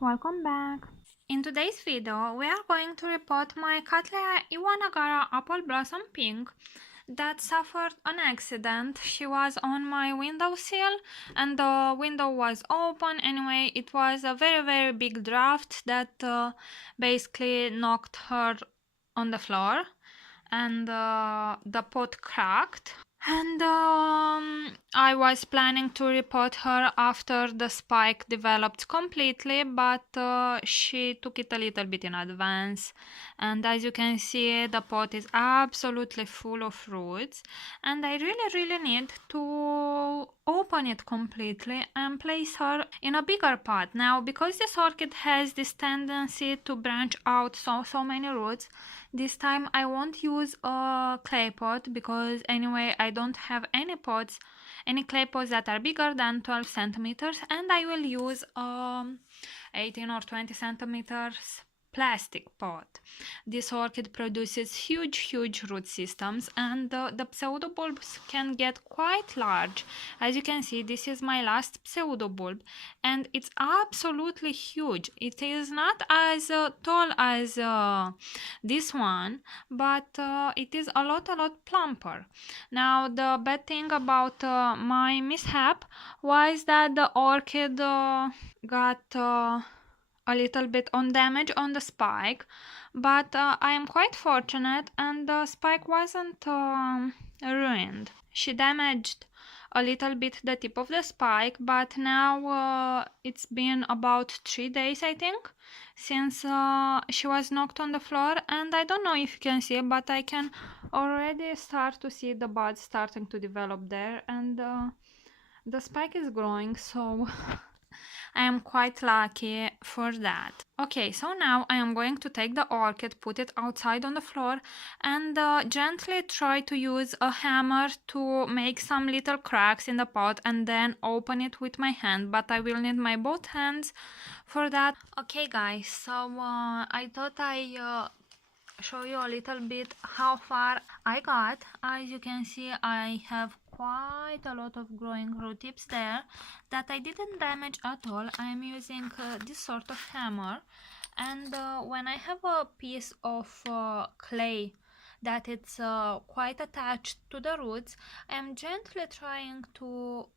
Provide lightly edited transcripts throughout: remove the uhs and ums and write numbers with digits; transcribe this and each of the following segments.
welcome back. In today's video, we are going to repot my Cattleya Iwanagara apple blossom pink that suffered an accident. She was on my windowsill and the window was open. Anyway, it was a very big draft that basically knocked her on the floor and the pot cracked. And I was planning to repot her after the spike developed completely, but she took it a little bit in advance. And as you can see, the pot is absolutely full of roots, and I really need to open it completely and place her in a bigger pot. Now, because this orchid has this tendency to branch out so many roots, this time I won't use a clay pot because anyway I don't have any clay pots that are bigger than 12 centimeters, and I will use 18 or 20 centimeters plastic pot. This orchid produces huge root systems, and the pseudobulbs can get quite large. As you can see, this is my last pseudobulb and it's absolutely huge. It is not as tall as this one, but it is a lot plumper. Now, the bad thing about my mishap was that the orchid got a little bit on damage on the spike, but I am quite fortunate and the spike wasn't ruined. She damaged a little bit the tip of the spike, but now it's been about 3 days, I think, since she was knocked on the floor, and I don't know if you can see, but I can already start to see the buds starting to develop there, and the spike is growing, so I am quite lucky for that. Okay, so now I am going to take the orchid, put it outside on the floor, and gently try to use a hammer to make some little cracks in the pot and then open it with my hand, but I will need my both hands for that. Okay guys, so I thought I show you a little bit how far I got. As you can see, I have quite a lot of growing root tips there that I didn't damage at all. I am using this sort of hammer, and when I have a piece of clay that it's quite attached to the roots, I am gently trying to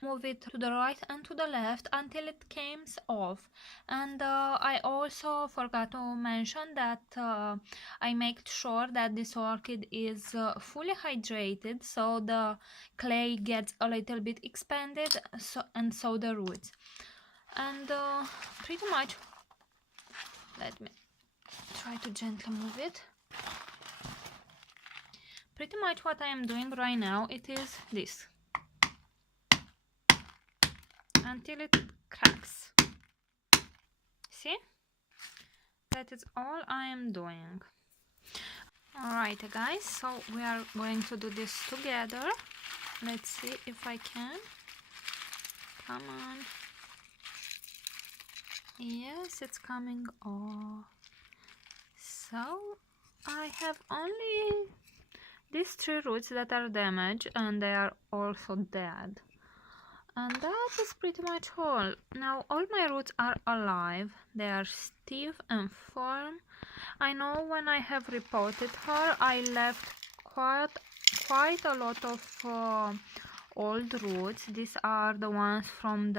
move it to the right and to the left until it comes off. And I also forgot to mention that I make sure that this orchid is fully hydrated, so the clay gets a little bit expanded, so the roots. And pretty much, let me try to gently move it. Pretty much what I am doing right now, it is this, until it cracks. See? That is all I am doing. Alright guys, so we are going to do this together. Let's see if I can. Come on. Yes, it's coming off. So I have only these 3 roots that are damaged, and they are also dead. And that is pretty much all. Now all my roots are alive. They are stiff and firm. I know when I have repotted her, I left quite a lot of old roots. These are the ones from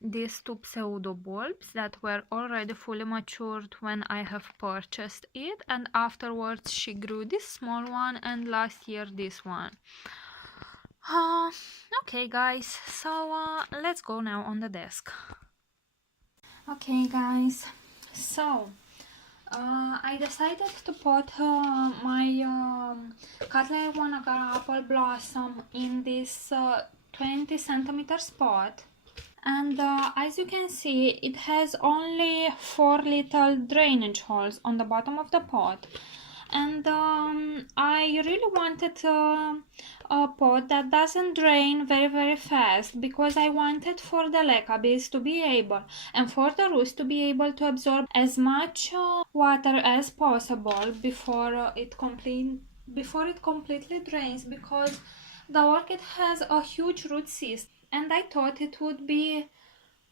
these 2 pseudobulbs that were already fully matured when I have purchased it, and afterwards she grew this small one, and last year this one. Okay guys, so let's go now on the desk. Okay guys, so I decided to put my Cattleya Iwanagara apple blossom in this 20 centimeter spot, and as you can see, it has only 4 little drainage holes on the bottom of the pot. And I really wanted a pot that doesn't drain very fast, because I wanted for the leca bees to be able, and for the roots to be able to absorb as much water as possible before it completely drains, because the orchid has a huge root system, and I thought it would be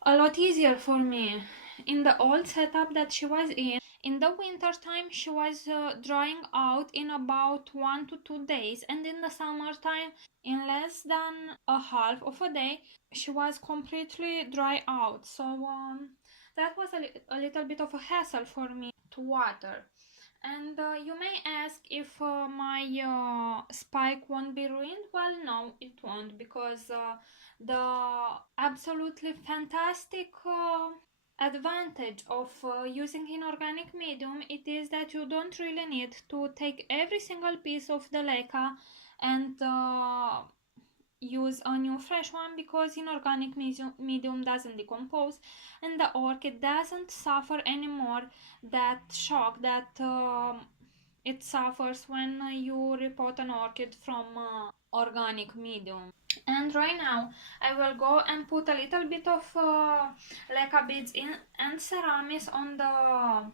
a lot easier for me. In the old setup that she was in the winter time she was drying out in about 1 to 2 days, and in the summertime in less than a half of a day she was completely dry out. So that was a little bit of a hassle for me to water. And you may ask if my spike won't be ruined. Well, no, it won't, because the absolutely fantastic advantage of using inorganic medium, it is that you don't really need to take every single piece of the leca and use a new fresh one, because inorganic medium doesn't decompose and the orchid doesn't suffer anymore that shock that it suffers when you repot an orchid from organic medium. And right now I will go and put a little bit of leca beads in and ceramis on the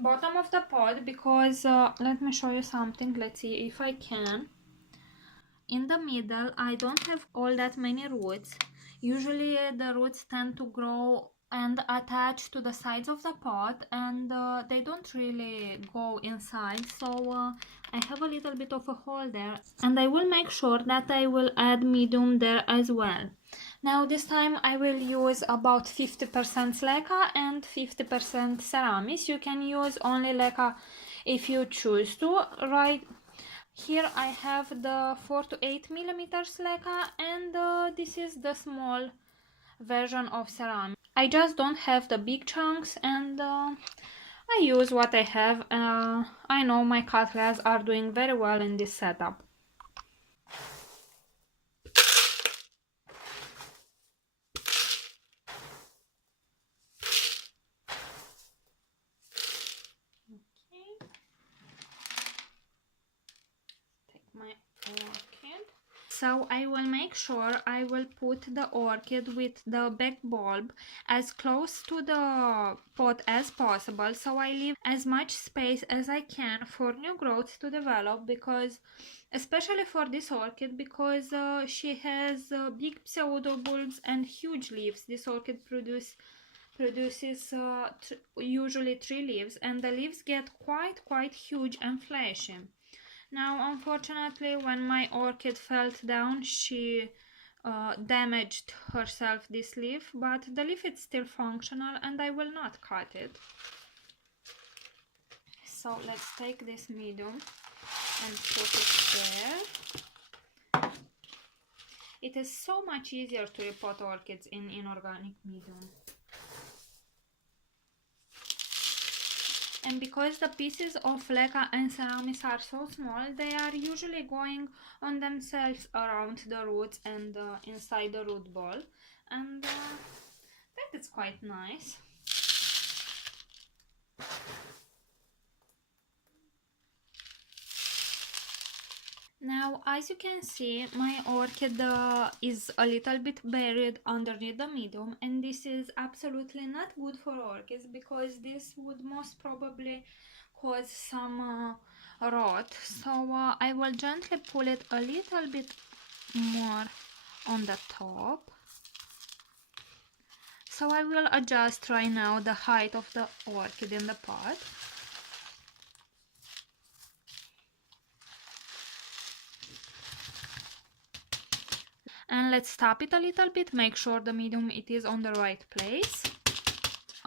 bottom of the pot, because let me show you something. Let's see if I can. In the middle I don't have all that many roots. Usually the roots tend to grow and attach to the sides of the pot, and they don't really go inside, so I have a little bit of a hole there, and I will make sure that I will add medium there as well. Now this time I will use about 50% leca and 50% ceramis. You can use only leca if you choose to. Right here I have the 4 to 8 millimeters leca, and this is the small version of ceramic. I just don't have the big chunks, and I use what I have. I know my Cattleyas are doing very well in this setup. Okay. Take my orchid. So I will make sure I will put the orchid with the back bulb as close to the pot as possible, so I leave as much space as I can for new growth to develop, because especially for this orchid, because she has big pseudo bulbs and huge leaves. This orchid produces usually 3 leaves, and the leaves get quite huge and fleshy. Now, unfortunately, when my orchid fell down, she damaged herself this leaf, but the leaf is still functional and I will not cut it. So let's take this medium and put it there. It is so much easier to repot orchids in inorganic medium. And because the pieces of leca and ceramis are so small, they are usually going on themselves around the roots and inside the root ball, and that is quite nice. Now, as you can see, my orchid is a little bit buried underneath the medium, and this is absolutely not good for orchids, because this would most probably cause some rot. So I will gently pull it a little bit more on the top. So I will adjust right now the height of the orchid in the pot. And let's tap it a little bit, make sure the medium it is on the right place.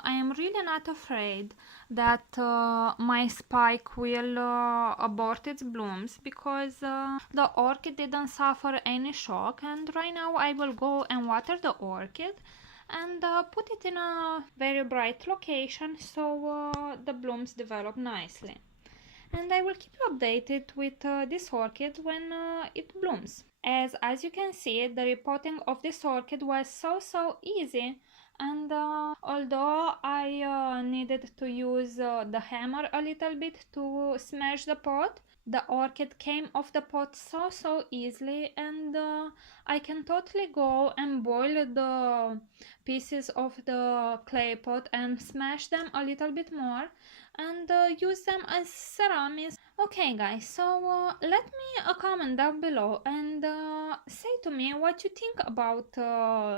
I am really not afraid that my spike will abort its blooms, because the orchid didn't suffer any shock, and right now I will go and water the orchid and put it in a very bright location, so the blooms develop nicely. And I will keep you updated with this orchid when it blooms. As you can see, the repotting of this orchid was so easy, and although I needed to use the hammer a little bit to smash the pot, the orchid came off the pot so easily, and I can totally go and boil the pieces of the clay pot and smash them a little bit more and use them as ceramics. Okay guys, so let me a comment down below and say to me what you think about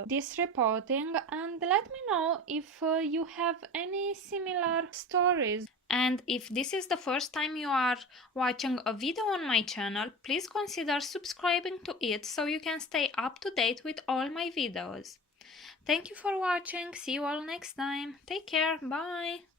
this repotting, and let me know if you have any similar stories. And if this is the first time you are watching a video on my channel, please consider subscribing to it so you can stay up to date with all my videos. Thank you for watching, see you all next time, take care, bye!